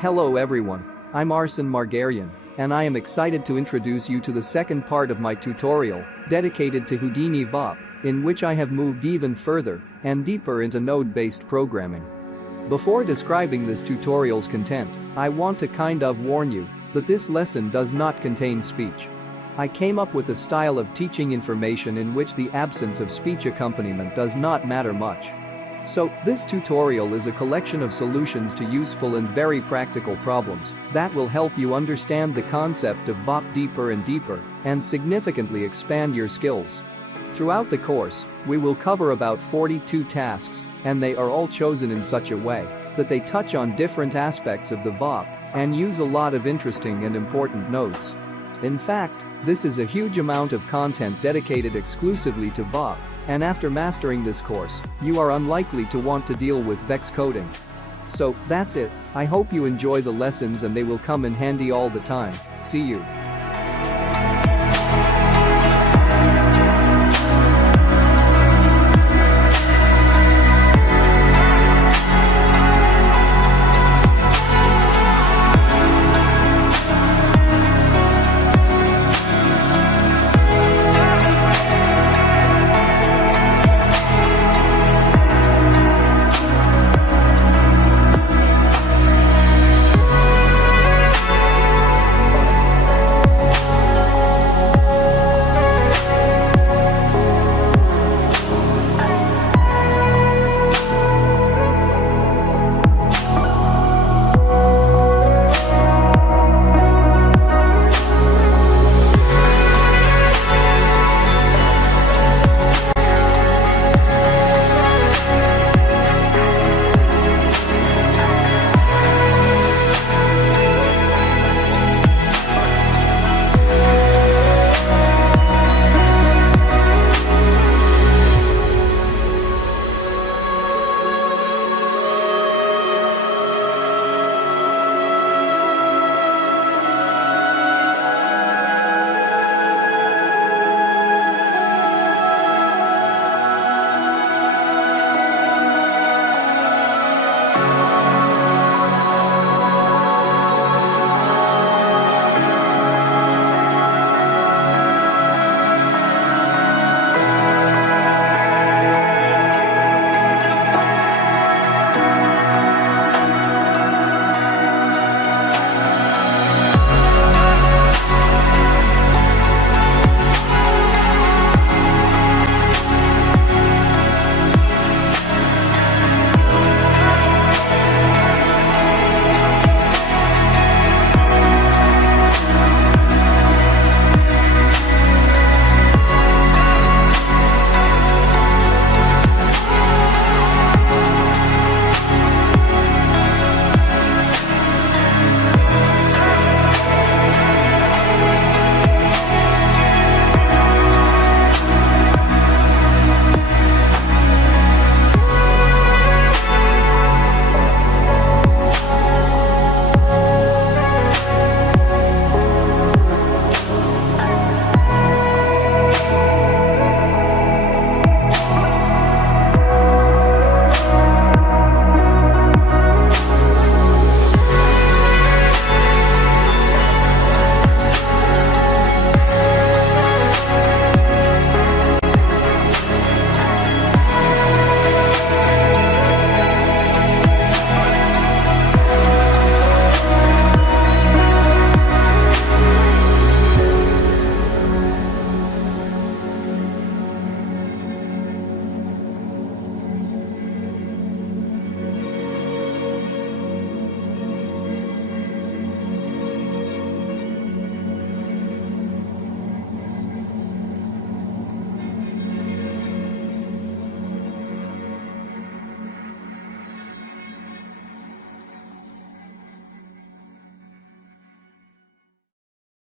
Hello everyone, I'm Arsene Margarian, and I am excited to introduce you to the second part of my tutorial dedicated to Houdini VOP, in which I have moved even further and deeper into node-based programming. Before describing this tutorial's content, I want to kind of warn you that this lesson does not contain speech. I came up with a style of teaching information in which the absence of speech accompaniment does not matter much. So, this tutorial is a collection of solutions to useful and very practical problems that will help you understand the concept of VOP deeper and deeper and significantly expand your skills. Throughout the course, we will cover about 42 tasks, and they are all chosen in such a way that they touch on different aspects of the VOP and use a lot of interesting and important nodes. In fact, this is a huge amount of content dedicated exclusively to VOP, and after mastering this course, you are unlikely to want to deal with VEX coding. So, that's it. I hope you enjoy the lessons and they will come in handy all the time. See you.